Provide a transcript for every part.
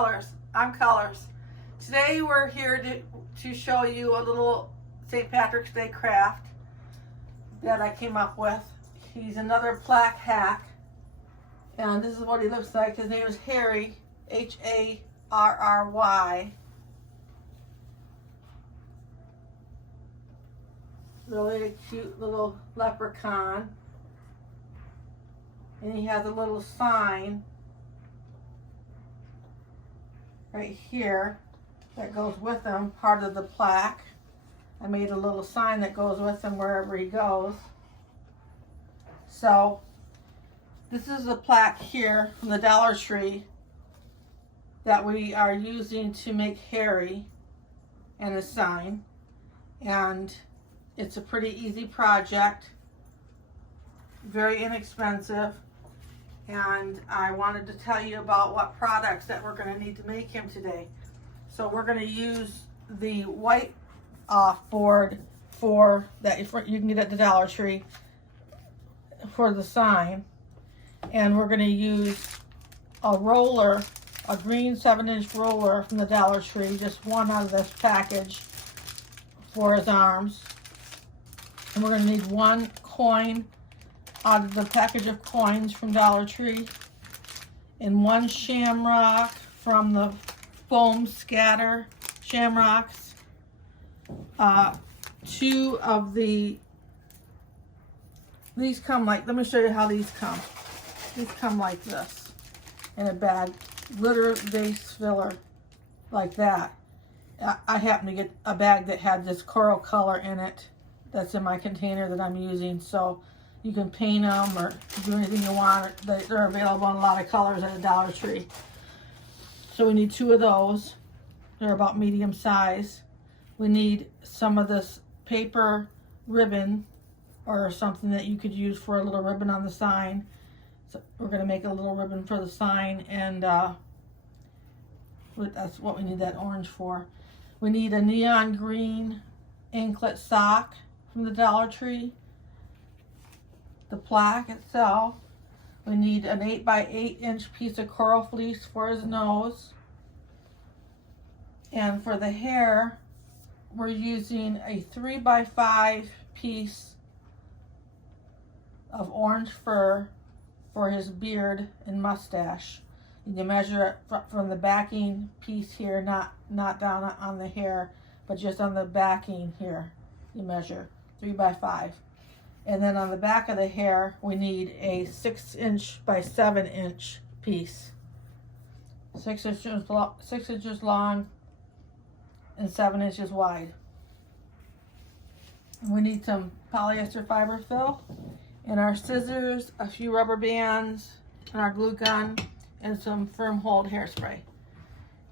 Colors. I'm Colors. Today we're here to show you a little St. Patrick's Day craft that I came up with. He's another plaque hack, and this is what he looks like. His name is Harry, Harry. Really cute little leprechaun. And he has a little sign right here that goes with him, part of the plaque. I made a little sign that goes with him wherever he goes. So this is the plaque here from the Dollar Tree that we are using to make Harry and his sign. And it's a pretty easy project, very inexpensive. And I wanted to tell you about what products that we're going to need to make him today. So we're going to use the white off board that you can get at the Dollar Tree for the sign. And we're going to use a roller, a green 7-inch roller from the Dollar Tree, just one out of this package for his arms. And we're going to need one coin out of the package of coins from Dollar Tree, and one shamrock from the foam scatter shamrocks, two of these come like, let me show you how these come. These come like this in a bag, glitter vase filler like that. I happen to get a bag that had this coral color in it that's in my container that I'm using, so you can paint them or do anything you want. They're available in a lot of colors at the Dollar Tree. So we need two of those. They're about medium size. We need some of this paper ribbon or something that you could use for a little ribbon on the sign. So we're going to make a little ribbon for the sign, and that's what we need that orange for. We need a neon green anklet sock from the Dollar Tree. The plaque itself. We need an 8x8-inch piece of coral fleece for his nose. And for the hair, we're using a 3x5 piece of orange fur for his beard and mustache. You can measure it from the backing piece here, not down on the hair, but just on the backing here. You measure 3x5. And then on the back of the hair, we need a 6-inch by 7-inch piece. 6 inches long and 7 inches wide. And we need some polyester fiber fill, and our scissors, a few rubber bands, and our glue gun, and some firm hold hairspray.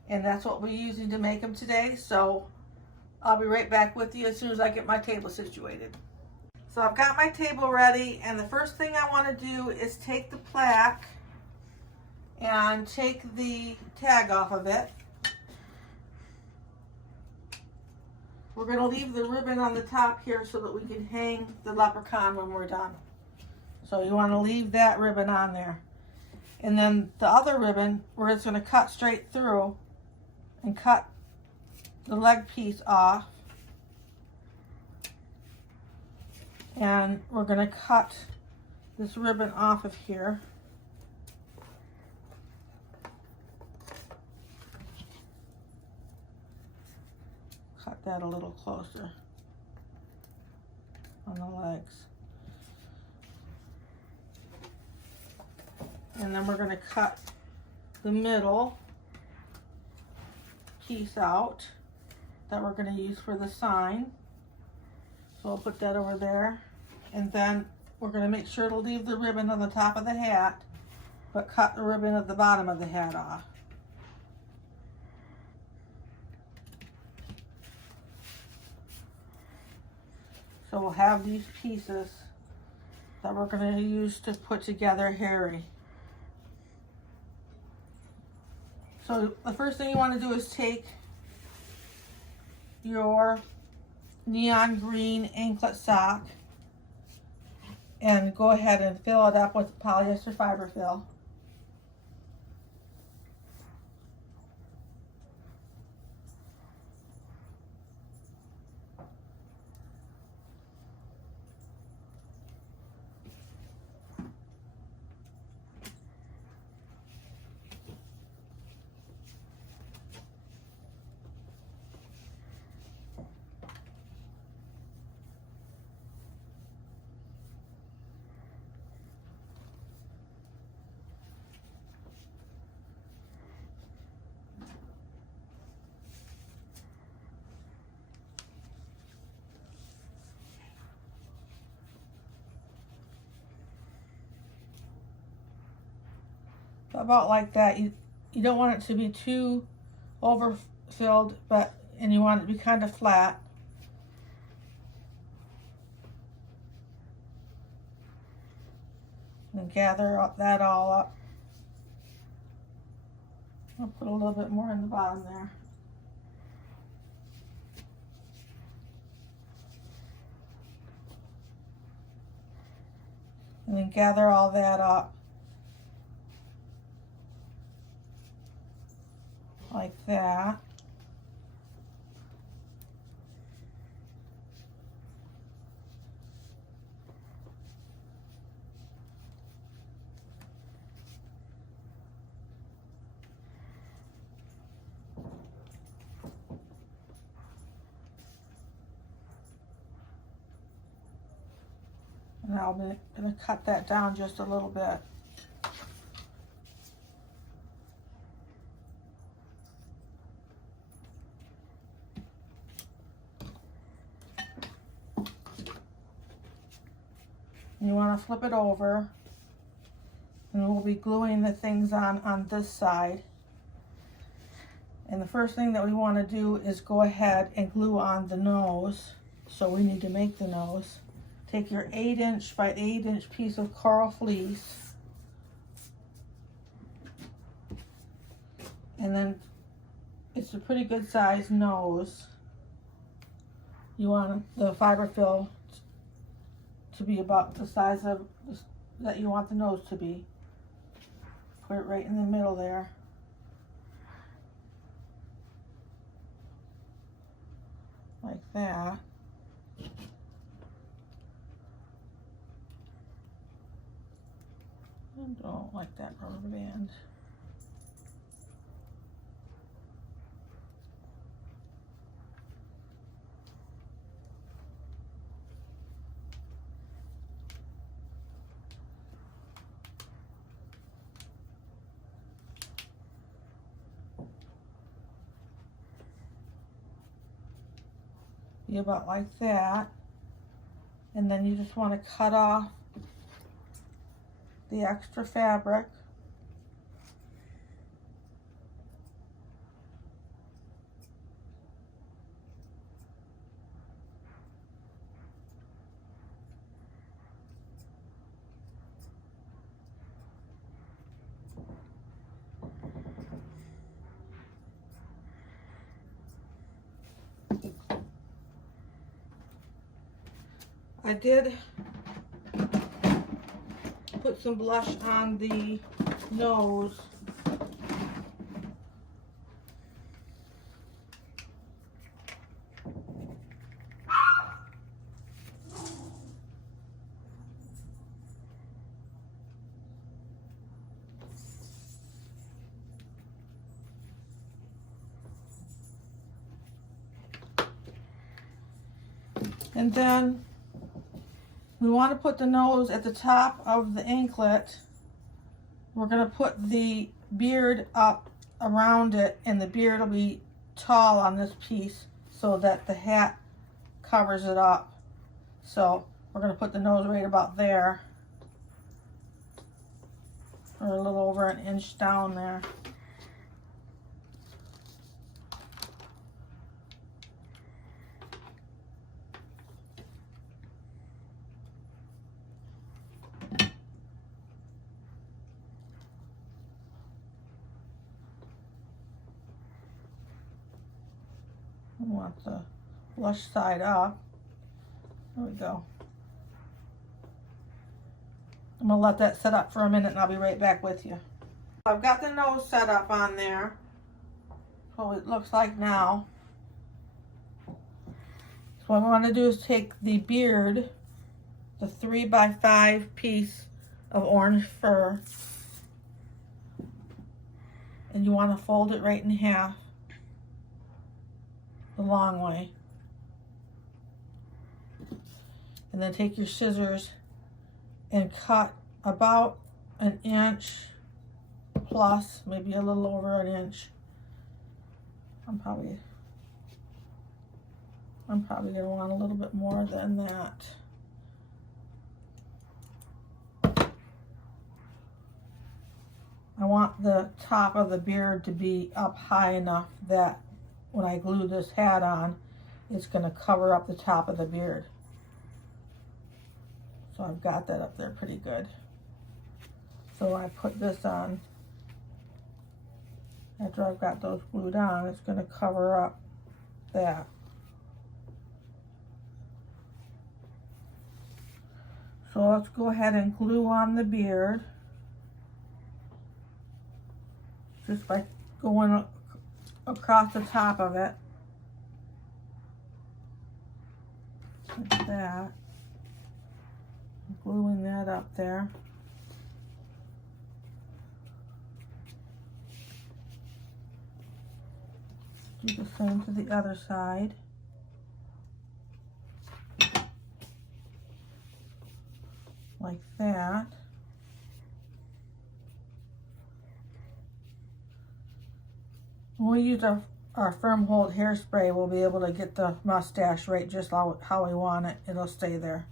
And that's what we're using to make them today. So I'll be right back with you as soon as I get my table situated. So I've got my table ready, and the first thing I want to do is take the plaque and take the tag off of it. We're going to leave the ribbon on the top here so that we can hang the leprechaun when we're done. So you want to leave that ribbon on there. And then the other ribbon, we're just going to cut straight through and cut the leg piece off. And we're going to cut this ribbon off of here. Cut that a little closer on the legs. And then we're going to cut the middle piece out that we're going to use for the sign. So I'll put that over there. And then we're going to make sure to leave the ribbon on the top of the hat, but cut the ribbon at the bottom of the hat off. So we'll have these pieces that we're going to use to put together Harry. So the first thing you want to do is take your neon green anklet sock and go ahead and fill it up with polyester fiber fill. about like that. You don't want it to be too overfilled, and you want it to be kind of flat. And gather that all up. I'll put a little bit more in the bottom there. And then gather all that up like that. And I'm going to cut that down just a little bit. You want to flip it over, and we'll be gluing the things on this side. And the first thing that we want to do is go ahead and glue on the nose. So we need to make the nose. Take your 8" by 8" piece of coral fleece, and then it's a pretty good size nose. You want the fiber fill to be about the size of that you want the nose to be. Put it right in the middle there. Like that. I don't like that rubber band. Be about like that. And then you just want to cut off the extra fabric. I did put some blush on the nose. And then we want to put the nose at the top of the anklet. We're going to put the beard up around it, and the beard will be tall on this piece so that the hat covers it up. So we're going to put the nose right about there, or a little over 1 inch down there. We want the blush side up. There we go. I'm gonna let that set up for a minute and I'll be right back with you. I've got the nose set up on there. So it looks like now. So what we want to do is take the beard, the 3 by 5 piece of orange fur, and you want to fold it right in half. The long way. And then take your scissors and cut about 1 inch plus, maybe a little over 1 inch. I'm probably gonna want a little bit more than that. I want the top of the beard to be up high enough that when I glue this hat on, it's going to cover up the top of the beard. So I've got that up there pretty good. So I put this on. After I've got those glued on, it's going to cover up that. So let's go ahead and glue on the beard. Just by going across the top of it. Like that. Gluing that up there. Do the same to the other side. Like that. When we use our firm hold hairspray, we'll be able to get the mustache right just how we want it. It'll stay there.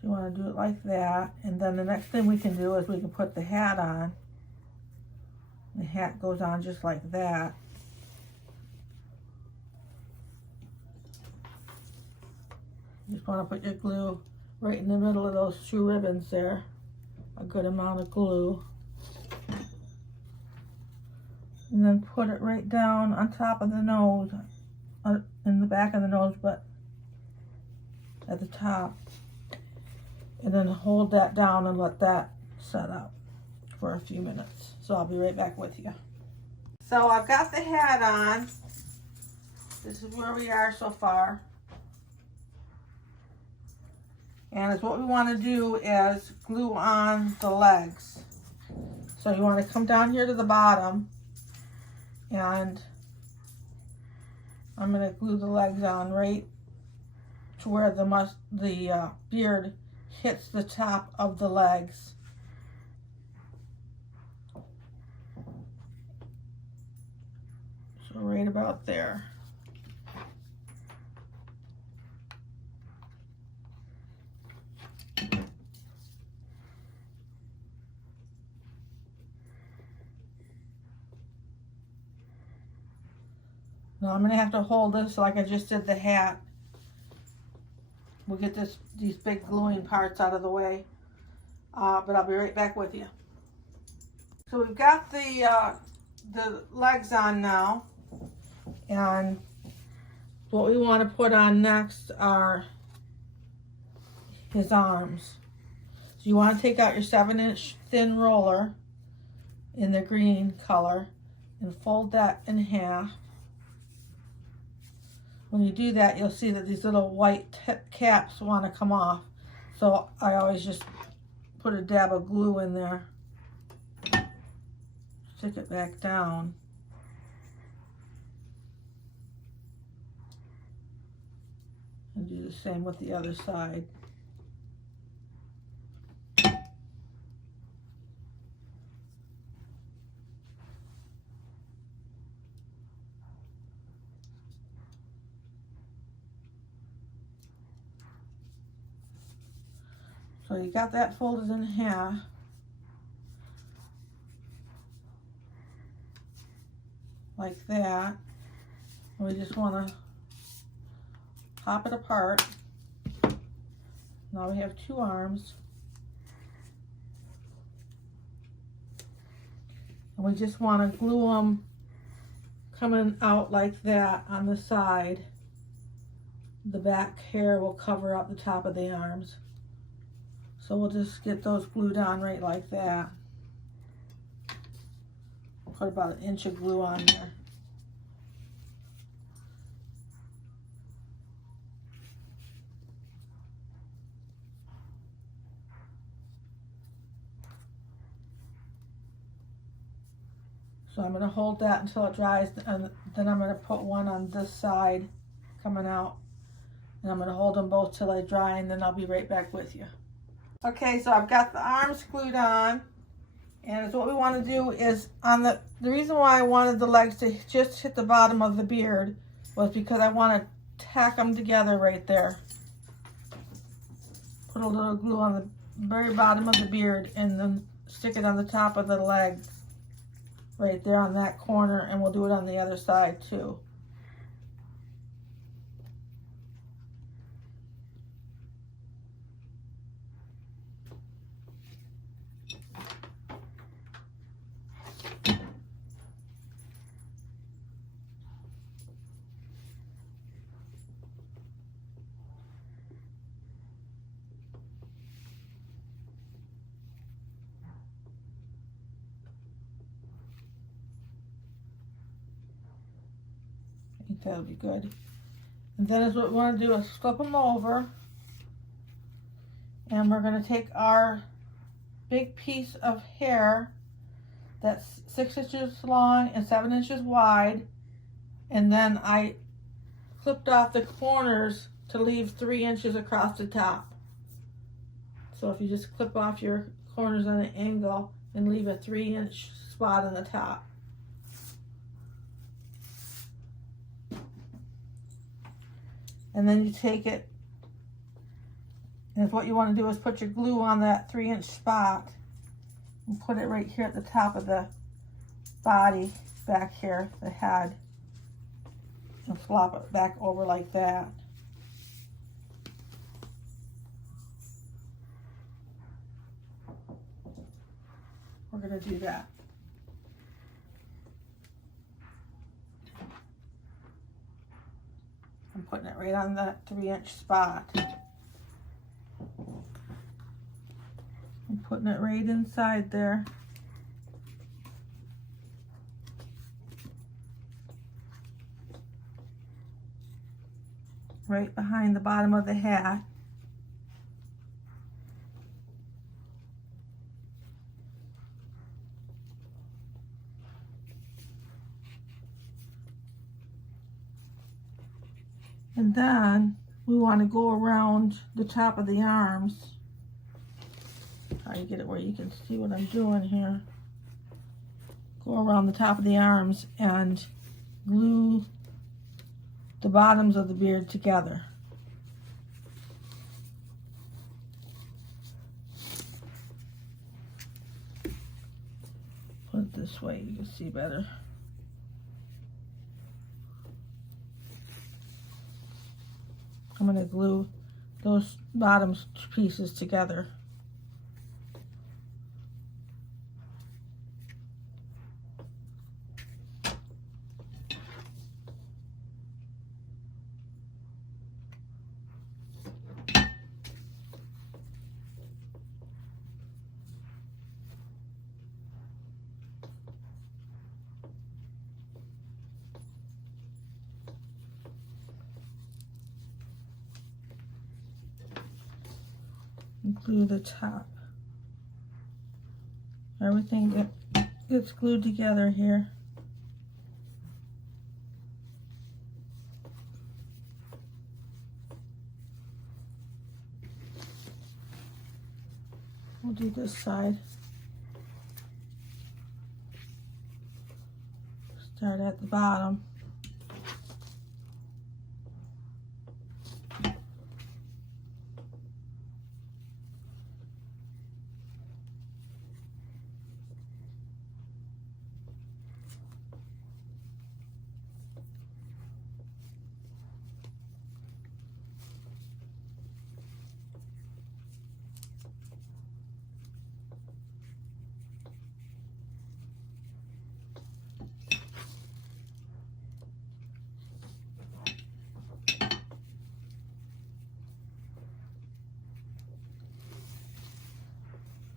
So you want to do it like that. And then the next thing we can do is we can put the hat on. The hat goes on just like that. You just want to put your glue right in the middle of those two ribbons there. A good amount of glue. And then put it right down on top of the nose, in the back of the nose, but at the top. And then hold that down and let that set up for a few minutes. So I'll be right back with you. So I've got the hat on. This is where we are so far. And what we want to do is glue on the legs. So you want to come down here to the bottom, and I'm going to glue the legs on right to where the beard hits the top of the legs. So right about there. Now I'm going to have to hold this like I just did the hat. We'll get these big gluing parts out of the way. But I'll be right back with you. So we've got the legs on now. And what we want to put on next are his arms. So you want to take out your 7-inch thin roller in the green color and fold that in half. When you do that, you'll see that these little white caps want to come off. So I always just put a dab of glue in there. Stick it back down. And do the same with the other side. So you got that folded in half. Like that. And we just want to pop it apart. Now we have two arms. And we just want to glue them coming out like that on the side. The back hair will cover up the top of the arms. So we'll just get those glued on right like that. Put about 1 inch of glue on there. So I'm going to hold that until it dries, and then I'm going to put one on this side coming out. And I'm going to hold them both till they dry, and then I'll be right back with you. Okay, so I've got the arms glued on, and what we want to do is on the reason why I wanted the legs to just hit the bottom of the beard was because I want to tack them together right there. Put a little glue on very bottom of the beard and then stick it on the top of the legs right there on that corner, and we'll do it on the other side too. I think that'll be good. And then is what we want to do is flip them over, and we're going to take our big piece of hair that's 6 inches long and 7 inches wide, and then I clipped off the corners to leave 3 inches across the top. So if you just clip off your corners on an angle and leave a 3-inch spot on the top. And then you take it, and what you want to do is put your glue on that 3-inch spot and put it right here at the top of the body back here, the head, and flop it back over like that. We're going to do that. I'm putting it right on that 3-inch spot. I'm putting it right inside there. Right behind the bottom of the hat. And then we want to go around the top of the arms. Try to get it where you can see what I'm doing here. Go around the top of the arms and glue the bottoms of the beard together. Put it this way, you can see better. I'm going to glue those bottom pieces together. Glue the top. Everything gets glued together here. We'll do this side. Start at the bottom.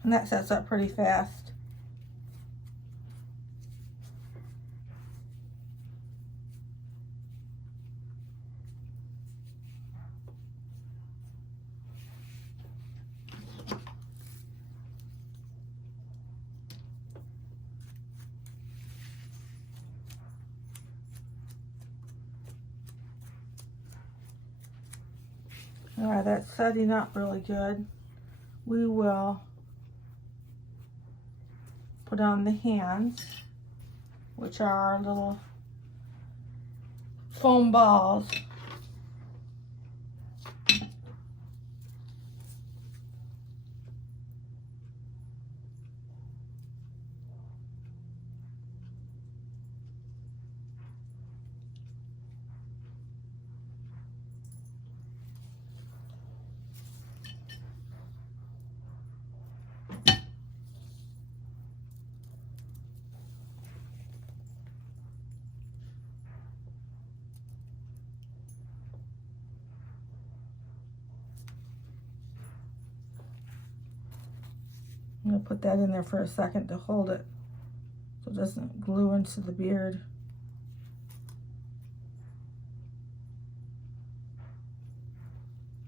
And that sets up pretty fast. All right, that's setting up really good. We will put on the hands, which are our little foam balls. I'm going to put that in there for a second to hold it so it doesn't glue into the beard.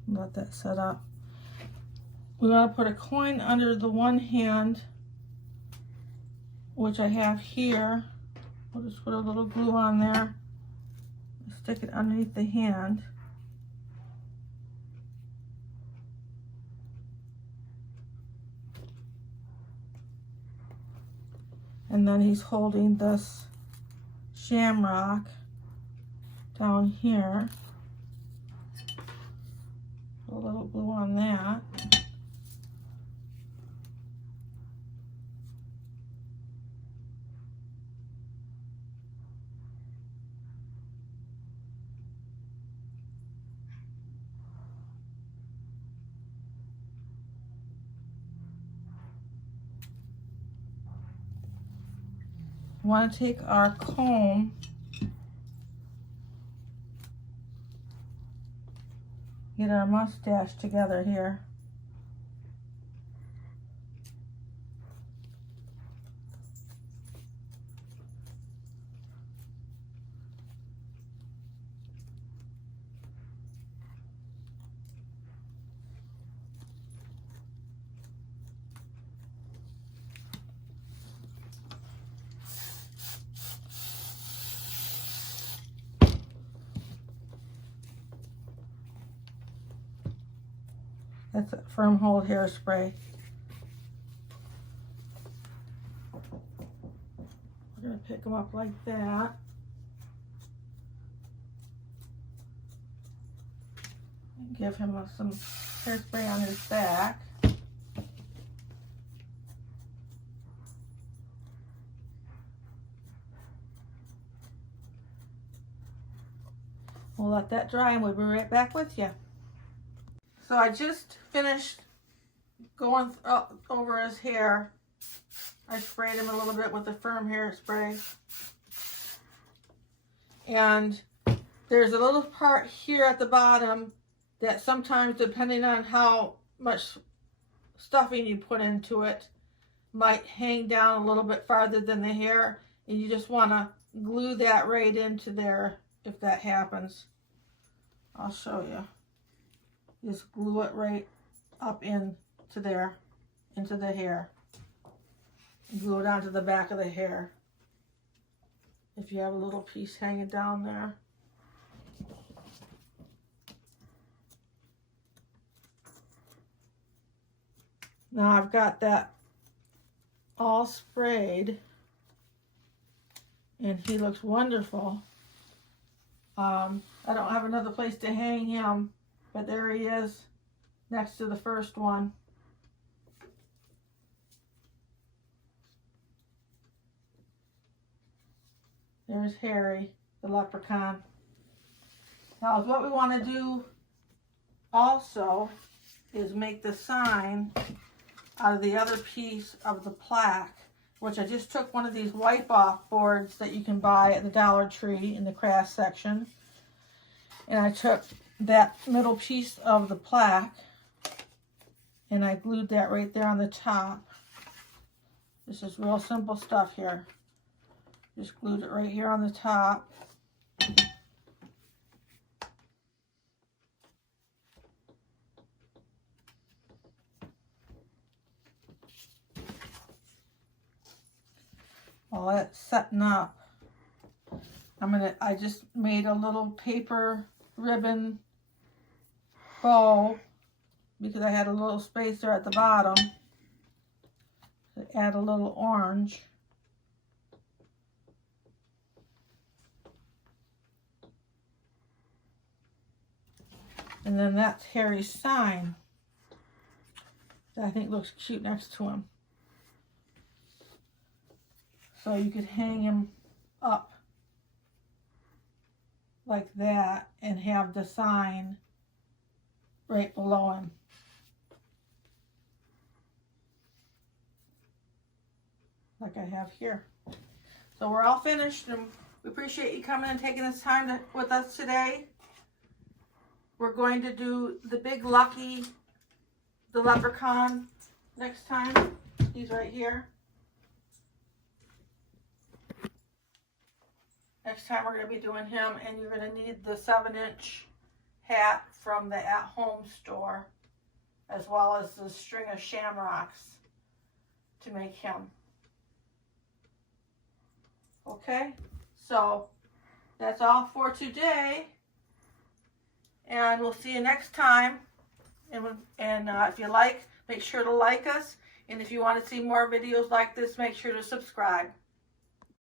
Let that set up. We want to put a coin under the one hand, which I have here. We'll just put a little glue on there, stick it underneath the hand. And then he's holding this shamrock down here. Put a little glue on that. We want to take our comb get our mustache together here. That's a firm hold hairspray. We're going to pick them up like that. And give him some hairspray on his back. We'll let that dry and we'll be right back with you. So I just finished going over his hair. I sprayed him a little bit with the firm hairspray. And there's a little part here at the bottom that sometimes, depending on how much stuffing you put into it, might hang down a little bit farther than the hair. And you just want to glue that right into there if that happens. I'll show you. Just glue it right up into there, into the hair. Glue it onto the back of the hair. If you have a little piece hanging down there. Now I've got that all sprayed and he looks wonderful. I don't have another place to hang him. But there he is, next to the first one. There's Harry, the leprechaun. Now, what we want to do also is make the sign out of the other piece of the plaque, which I just took one of these wipe-off boards that you can buy at the Dollar Tree in the craft section. And I took that middle piece of the plaque and I glued that right there on the top. This is real simple stuff here. Just glued it right here on the top. While that's setting up, I just made a little paper ribbon bow because I had a little space there at the bottom to add a little orange. And then that's Harry's sign that I think looks cute next to him. So you could hang him up like that and have the sign right below him. Like I have here. So we're all finished and we appreciate you coming and taking this time with us today. We're going to do the big Lucky, the leprechaun next time. He's right here. Next time we're going to be doing him, and you're going to need the 7-inch hat from the at-home store, as well as the string of shamrocks to make him. Okay, so that's all for today, and we'll see you next time. And if you like, make sure to like us, and if you want to see more videos like this, make sure to subscribe.